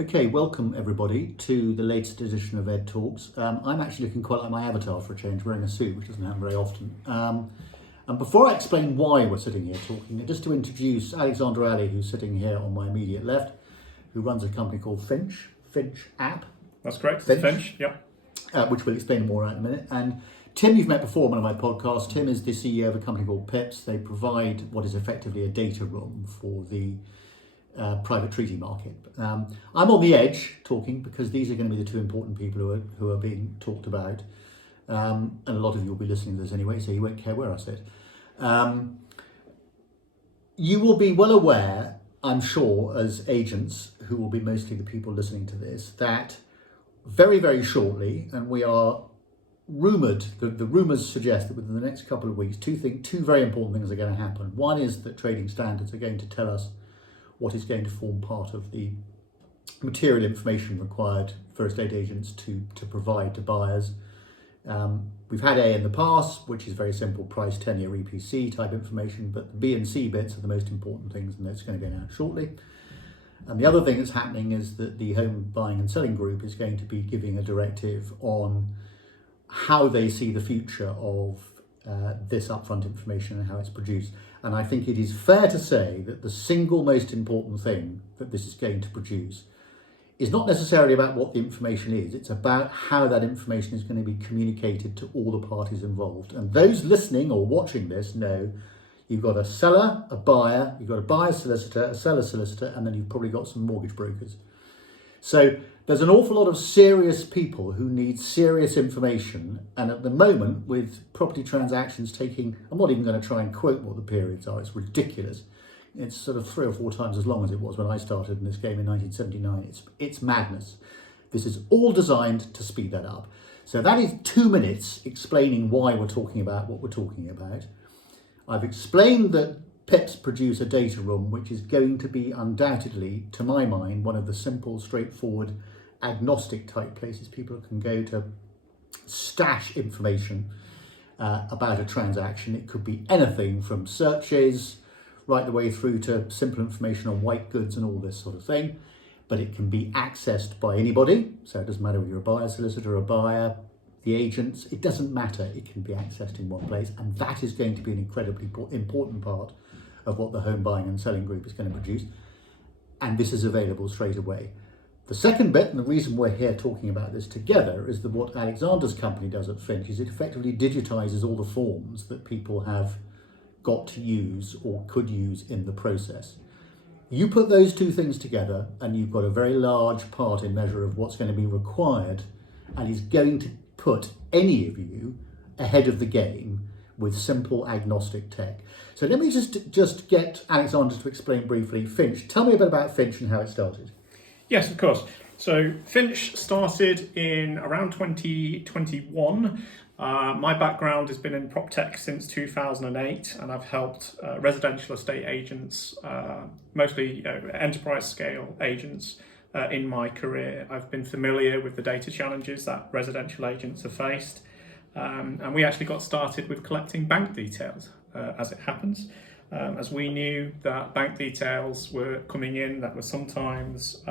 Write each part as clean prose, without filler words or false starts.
Okay, welcome everybody to the latest edition of EdTalks. I'm actually looking quite like my avatar for a change, wearing a suit, which doesn't happen very often. And before I explain why we're sitting here talking, just to introduce Alexander Ali, who's sitting here on my immediate left, who runs a company called Finch app. That's correct, Finch, yep. Which we'll explain more in a minute. And Tim, you've met before on one of my podcasts. Tim is the CEO of a company called Pips. They provide what is effectively a data room for the private treaty market. I'm on the edge talking because these are going to be the two important people who are being talked about. And a lot of you will be listening to this anyway, so you won't care where I sit. You will be well aware, I'm sure, as agents, who will be mostly the people listening to this, that very, very shortly, and we are rumoured, the rumours suggest that within the next couple of weeks, two very important things are going to happen. One is that trading standards are going to tell us what is going to form part of the material information required for estate agents to provide to buyers. We've had A in the past, which is very simple, price, tenure, EPC type information, but the B and C bits are the most important things, and that's going to be announced shortly. And the other thing that's happening is that the home buying and selling group is going to be giving a directive on how they see the future of this upfront information and how it's produced. And I think it is fair to say that the single most important thing that this is going to produce is not necessarily about what the information is, it's about how that information is going to be communicated to all the parties involved. And those listening or watching this know you've got a seller, a buyer, you've got a buyer solicitor, a seller solicitor, and then you've probably got some mortgage brokers. So there's an awful lot of serious people who need serious information. And at the moment, with property transactions taking, I'm not even going to try and quote what the periods are, it's ridiculous. It's sort of 3 or 4 times as long as it was when I started in this game in 1979. It's madness. This is all designed to speed that up. So that is 2 minutes explaining why we're talking about what we're talking about. I've explained that Pips produce a data room, which is going to be undoubtedly, to my mind, one of the simple, straightforward, agnostic type places people can go to stash information about a transaction. It could be anything from searches right the way through to simple information on white goods and all this sort of thing. But it can be accessed by anybody. So it doesn't matter whether you're a buyer, solicitor, a buyer, the agents, it doesn't matter. It can be accessed in one place. And that is going to be an incredibly important part of what the home buying and selling group is going to produce. And this is available straight away. The second bit, and the reason we're here talking about this together, is that what Alexander's company does at Finch is it effectively digitizes all the forms that people have got to use or could use in the process. You put those two things together and you've got a very large part in measure of what's going to be required and is going to put any of you ahead of the game with simple agnostic tech. So let me just get Alexander to explain briefly Finch. Tell me a bit about Finch and how it started. Yes, of course. So Finch started in around 2021. My background has been in prop tech since 2008, and I've helped residential estate agents, mostly enterprise scale agents, in my career. I've been familiar with the data challenges that residential agents have faced. And we actually got started with collecting bank details, as it happens. As we knew that bank details were coming in that were sometimes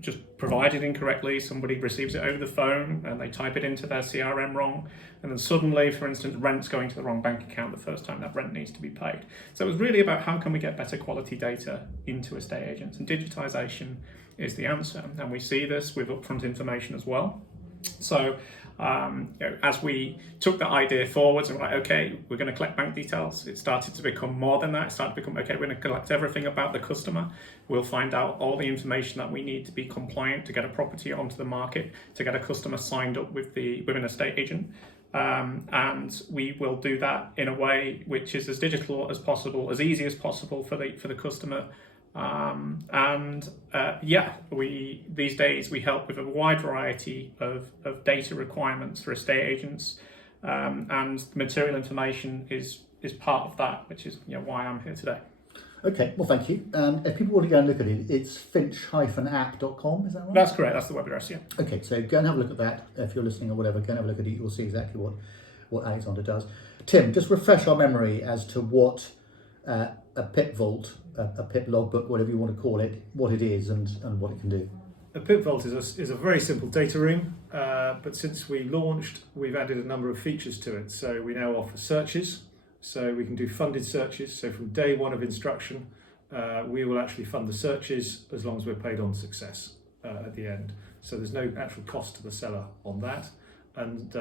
just provided incorrectly. Somebody receives it over the phone and they type it into their CRM wrong. And then suddenly, for instance, rent's going to the wrong bank account the first time that rent needs to be paid. So it was really about how can we get better quality data into estate agents, and digitization is the answer. And we see this with upfront information as well. So as we took the idea forwards and we're like, okay, we're going to collect bank details, it started to become more than that. It started to become, okay, we're going to collect everything about the customer. We'll find out all the information that we need to be compliant to get a property onto the market, to get a customer signed up with an estate agent. And we will do that in a way which is as digital as possible, as easy as possible for the customer. These days we help with a wide variety of data requirements for estate agents, and material information is part of that, which is why I'm here today. Okay, well, thank you. If people want to go and look at it, it's finch-app.com, is that right? That's correct, that's the web address, yeah. Okay, so go and have a look at that. If you're listening or whatever, go and have a look at it. You'll see exactly what Alexander does. Tim, just refresh our memory as to what a PIP vault a PIP logbook, whatever you want to call it, what it is and what it can do? A PIP Vault is a very simple data room, but since we launched, we've added a number of features to it. So we now offer searches, so we can do funded searches. So from day one of instruction, we will actually fund the searches as long as we're paid on success at the end. So there's no actual cost to the seller on that. And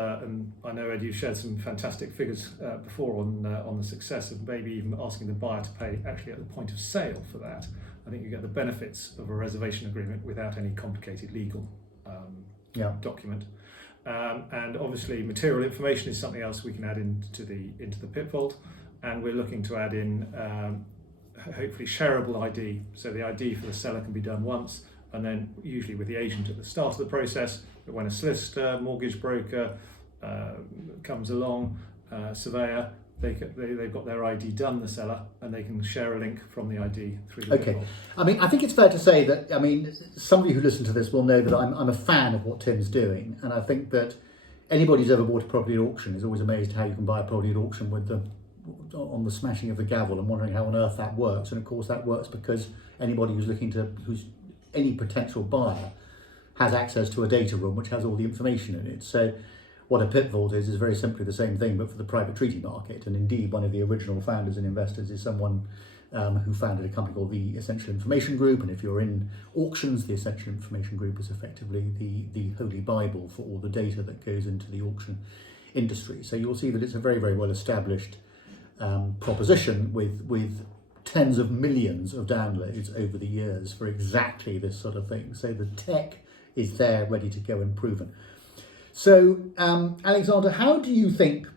I know, Ed, you've shared some fantastic figures before on the success of maybe even asking the buyer to pay actually at the point of sale for that. I think you get the benefits of a reservation agreement without any complicated legal document. And obviously material information is something else we can add into the PIP Vault, and we're looking to add in hopefully shareable ID. So the ID for the seller can be done once, and then usually with the agent at the start of the process, but when a solicitor, mortgage broker comes along, surveyor, they've got their ID done, the seller, and they can share a link from the ID through the Okay. I mean, I think it's fair to say that, I mean, somebody who listens to this will know that I'm a fan of what Tim's doing, and I think that anybody who's ever bought a property at auction is always amazed how you can buy a property at auction on the smashing of the gavel and wondering how on earth that works. And of course that works because anybody who's any potential buyer has access to a data room which has all the information in it. So what a PIP Vault is very simply the same thing, but for the private treaty market. And indeed, one of the original founders and investors is someone who founded a company called the Essential Information Group. And if you're in auctions, the Essential Information Group is effectively the holy Bible for all the data that goes into the auction industry. So you'll see that it's a very, very well established proposition with tens of millions of downloads over the years for exactly this sort of thing. So the tech is there ready to go and proven. So Alexander, how do you think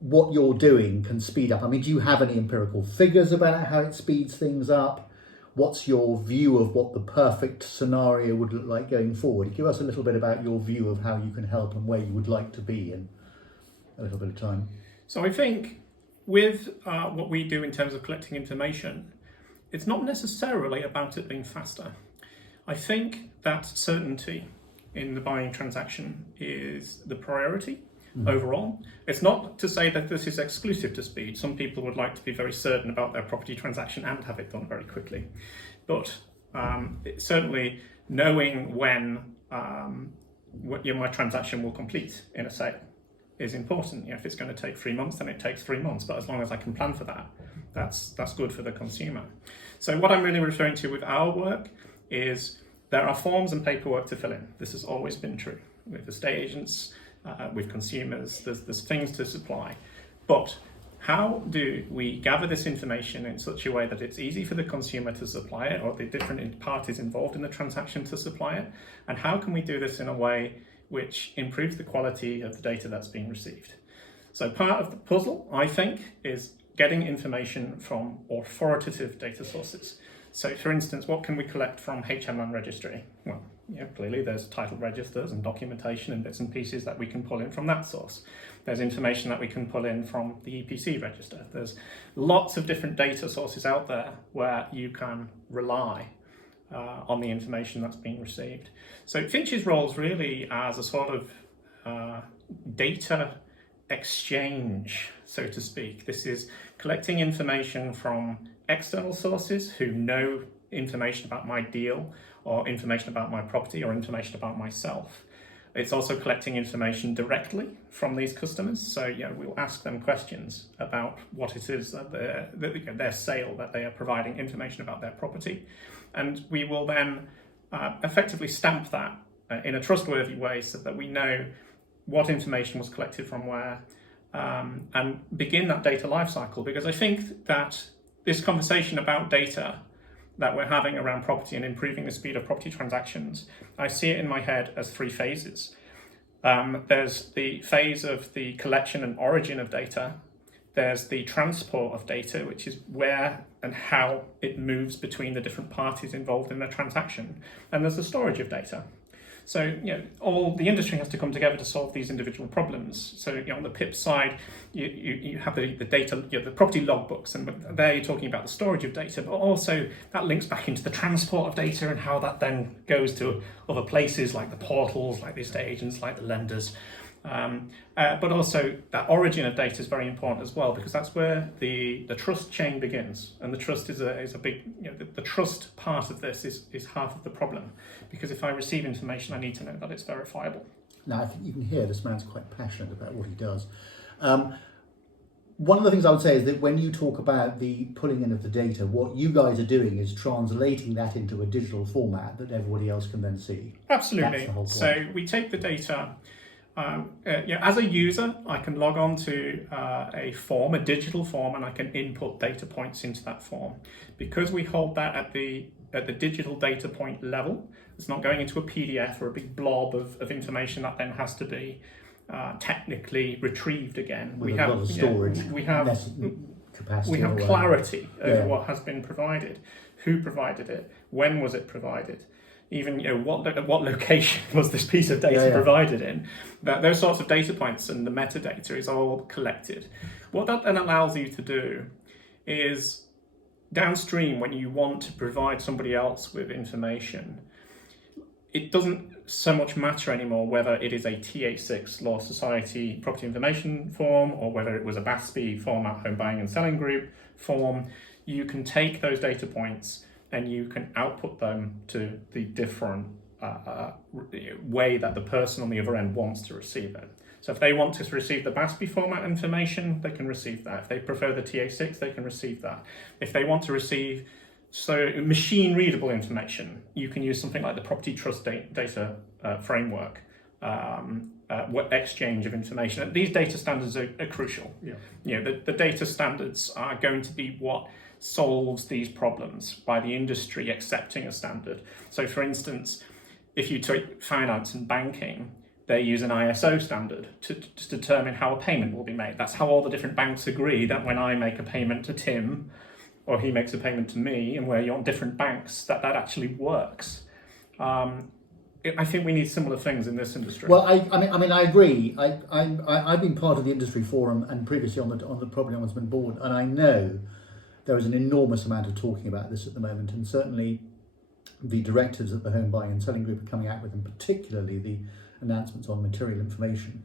what you're doing can speed up? I mean, do you have any empirical figures about how it speeds things up? What's your view of what the perfect scenario would look like going forward? Give us a little bit about your view of how you can help and where you would like to be in a little bit of time. So I think with what we do in terms of collecting information, it's not necessarily about it being faster. I think that certainty in the buying transaction is the priority overall. It's not to say that this is exclusive to speed. Some people would like to be very certain about their property transaction and have it done very quickly. But certainly knowing when my transaction will complete in a sale is important. If it's going to take 3 months, then it takes 3 months. But as long as I can plan for that, that's good for the consumer. So what I'm really referring to with our work is there are forms and paperwork to fill in. This has always been true with estate agents, with consumers. There's things to supply. But how do we gather this information in such a way that it's easy for the consumer to supply it, or the different parties involved in the transaction to supply it? And how can we do this in a way which improves the quality of the data that's being received? So part of the puzzle, I think, is getting information from authoritative data sources. So for instance, what can we collect from HM Registry? Well, clearly there's title registers and documentation and bits and pieces that we can pull in from that source. There's information that we can pull in from the EPC register. There's lots of different data sources out there where you can rely on the information that's being received. So Finch's role is really as a sort of data exchange, so to speak. This is collecting information from external sources who know information about my deal or information about my property or information about myself. It's also collecting information directly from these customers. So we'll ask them questions about what it is that their sale, that they are providing information about their property. And we will then effectively stamp that in a trustworthy way so that we know what information was collected from where, and begin that data lifecycle. Because I think that this conversation about data that we're having around property and improving the speed of property transactions, I see it in my head as 3 phases. There's the phase of the collection and origin of data. There's the transport of data, which is where and how it moves between the different parties involved in the transaction. And there's the storage of data. So all the industry has to come together to solve these individual problems. So on the PIP side, you have the data, the property logbooks, and there you're talking about the storage of data, but also that links back into the transport of data and how that then goes to other places like the portals, like the estate agents, like the lenders. But also that origin of data is very important as well, because that's where the trust chain begins, and the trust is a big, the trust part of this is half of the problem, because if I receive information, I need to know that it's verifiable. Now, I think you can hear this man's quite passionate about what he does. One of the things I would say is that when you talk about the pulling in of the data, what you guys are doing is translating that into a digital format that everybody else can then see. Absolutely. That's the whole point. So we take the data. As a user, I can log on to a form, a digital form, and I can input data points into that form. Because we hold that at the digital data point level, it's not going into a PDF or a big blob of information that then has to be technically retrieved again. With a lot of storage, we have capacity. We have clarity over what has been provided, who provided it, when was it provided, even what location was this piece of data provided in. Those sorts of data points and the metadata is all collected. What that then allows you to do is downstream, when you want to provide somebody else with information, it doesn't so much matter anymore whether it is a TA6 Law Society Property Information form or whether it was a BASPI format Home Buying and Selling Group form. You can take those data points and you can output them to the different way that the person on the other end wants to receive it. So if they want to receive the BASPI format information, they can receive that. If they prefer the TA6, they can receive that. If they want to receive machine readable information, you can use something like the Property Trust Data Framework, exchange of information. These data standards are crucial. The data standards are going to be what solves these problems by the industry accepting a standard. So for instance, if you take finance and banking, they use an ISO standard to determine how a payment will be made. That's how all the different banks agree that when I make a payment to Tim, or he makes a payment to me, and we're on different banks, that actually works. I think we need similar things in this industry. Well, I agree. I've been part of the industry forum and previously on the Property Ombudsman board, and I know there is an enormous amount of talking about this at the moment, and certainly the directives that the Home Buying and Selling Group are coming out with, and particularly the announcements on material information,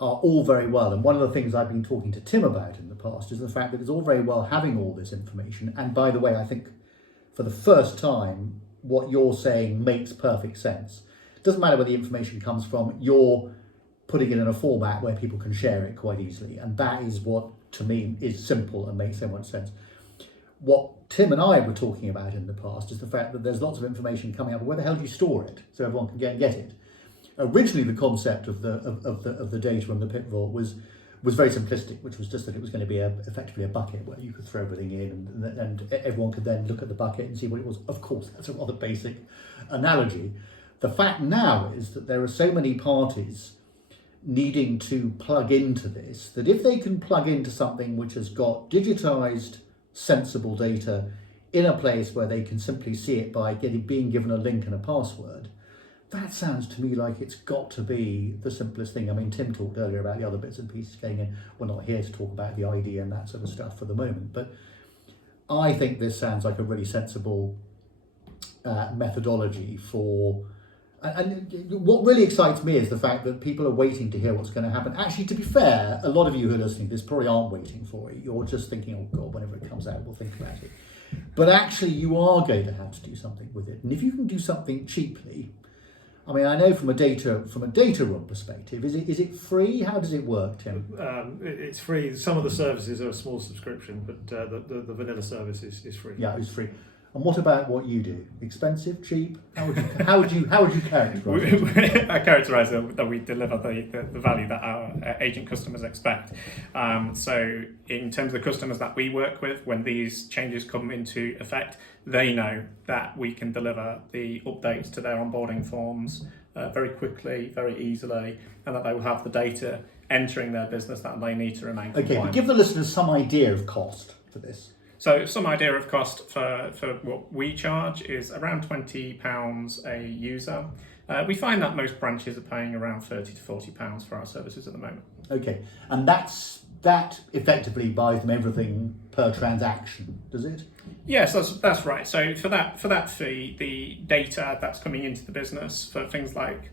are all very well. And one of the things I've been talking to Tim about in the past is the fact that it's all very well having all this information. And by the way, I think for the first time, what you're saying makes perfect sense. It doesn't matter where the information comes from, you're putting it in a format where people can share it quite easily. And that is what, to me, is simple and makes so much sense. What Tim and I were talking about in the past is the fact that there's lots of information coming up, but where the hell do you store it so everyone can get it? Originally, the concept of the data and the pit vault was very simplistic, which was just that it was going to be effectively a bucket where you could throw everything in and everyone could then look at the bucket and see what it was. Of course, that's a rather basic analogy. The fact now is that there are so many parties needing to plug into this that if they can plug into something which has got digitized, sensible data in a place where they can simply see it by being given a link and a password, that sounds to me like it's got to be the simplest thing. I mean, Tim talked earlier about the other bits and pieces going in. We're not here to talk about the ID and that sort of stuff for the moment, but I think this sounds like a really sensible methodology for... And what really excites me is the fact that people are waiting to hear what's going to happen. Actually, to be fair, a lot of you who are listening to this probably aren't waiting for it. You're just thinking, oh God, whenever it comes out, we'll think about it. But actually, you are going to have to do something with it. And if you can do something cheaply... I mean, I know from a data room perspective, is it free? How does it work, Tim? It's free. Some of the services are a small subscription, but the vanilla service is free. Yeah, it's free. And what about what you do? Expensive, cheap? How would you characterise it? I characterise that we deliver the value that our agent customers expect. So in terms of the customers that we work with, when these changes come into effect, they know that we can deliver the updates to their onboarding forms very quickly, very easily, and that they will have the data entering their business that they need to remain compliant. Okay, but give the listeners some idea of cost for this. So some idea of cost for what we charge is around £20 a user. We find that most branches are paying around £30 to £40 for our services at the moment. Okay, and that effectively buys them everything per transaction, does it? Yes, that's right. So for that fee, the data that's coming into the business for things like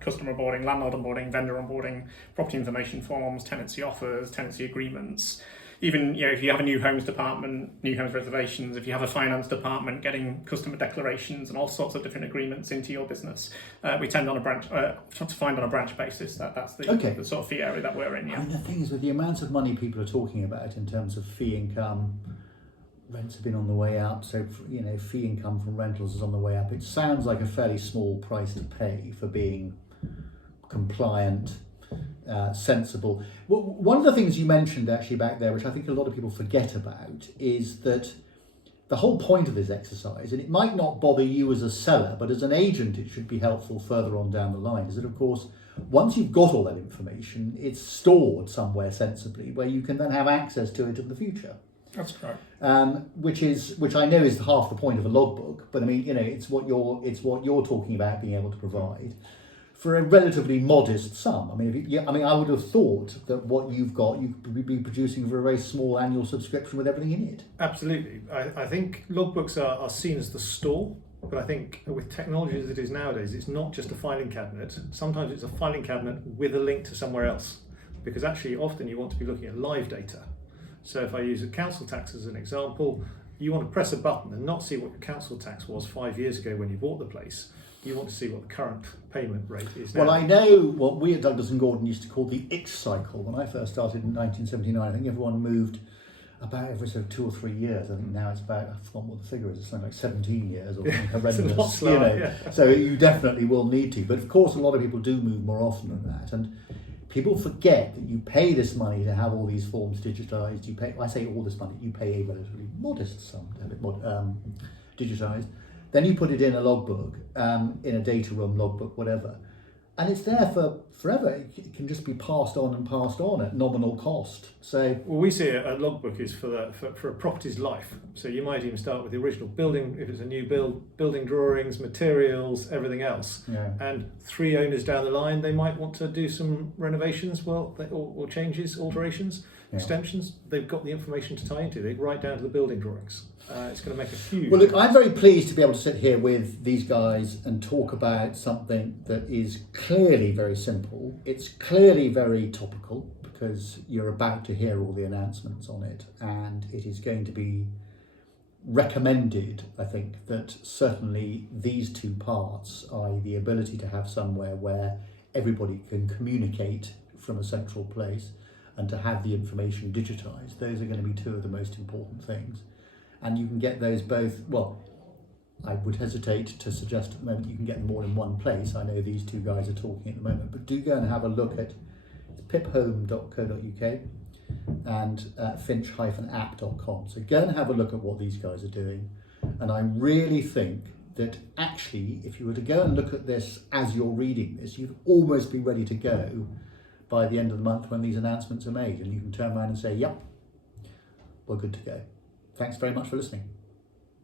customer onboarding, landlord onboarding, vendor onboarding, property information forms, tenancy offers, tenancy agreements. Even if you have a new homes department, new homes reservations, if you have a finance department, getting customer declarations and all sorts of different agreements into your business, we tend on a branch to find on a branch basis that's the sort of fee area that we're in. Yeah. I mean, the thing is, with the amount of money people are talking about in terms of fee income, rents have been on the way up, so fee income from rentals is on the way up. It sounds like a fairly small price to pay for being compliant, sensible. Well, one of the things you mentioned actually back there, which I think a lot of people forget about, is that the whole point of this exercise, and it might not bother you as a seller, but as an agent it should be helpful further on down the line, is that of course once you've got all that information, it's stored somewhere sensibly where you can then have access to it in the future. That's correct. Which I know is half the point of a logbook, but I mean, it's what you're talking about being able to provide for a relatively modest sum. I mean, I would have thought that what you've got, you could be producing for a very small annual subscription with everything in it. Absolutely. I think logbooks are seen as the store, but I think with technology as it is nowadays, it's not just a filing cabinet. Sometimes it's a filing cabinet with a link to somewhere else, because actually often you want to be looking at live data. So if I use a council tax as an example, you want to press a button and not see what your council tax was 5 years ago when you bought the place. You want to see what the current payment rate is now. Well, I know what we at Douglas and Gordon used to call the itch cycle. When I first started in 1979, I think everyone moved about every sort of 2 or 3 years. I think now it's about, I've forgotten what the figure is, it's something like 17 years or something horrendous. It's a lot slower, yeah. So you definitely will need to. But of course, a lot of people do move more often than that. And people forget that you pay this money to have all these forms digitised. I say all this money, you pay a relatively modest sum to have it digitised. Then you put it in a logbook, in a data room, logbook, whatever. And it's there for forever. It can just be passed on at nominal cost. So, well, we see a logbook is for a property's life. So you might even start with the original building, if it's a new building drawings, materials, everything else. Yeah. And 3 owners down the line, they might want to do some renovations, or changes, alterations, extensions. They've got the information to tie into. They write down to the building drawings. It's going to make a huge Well, look, I'm very pleased to be able to sit here with these guys and talk about something that is clearly very simple. It's clearly very topical because you're about to hear all the announcements on it, and it is going to be recommended, I think, that certainly these 2 parts, i.e. the ability to have somewhere where everybody can communicate from a central place and to have the information digitised, those are going to be 2 of the most important things. And you can get those both, well, I would hesitate to suggest at the moment you can get them all in one place. I know these 2 guys are talking at the moment, but do go and have a look at piphome.co.uk and finch-app.com. So go and have a look at what these guys are doing. And I really think that actually, if you were to go and look at this as you're reading this, you'd almost be ready to go by the end of the month when these announcements are made. And you can turn around and say, yep, we're good to go. Thanks very much for listening.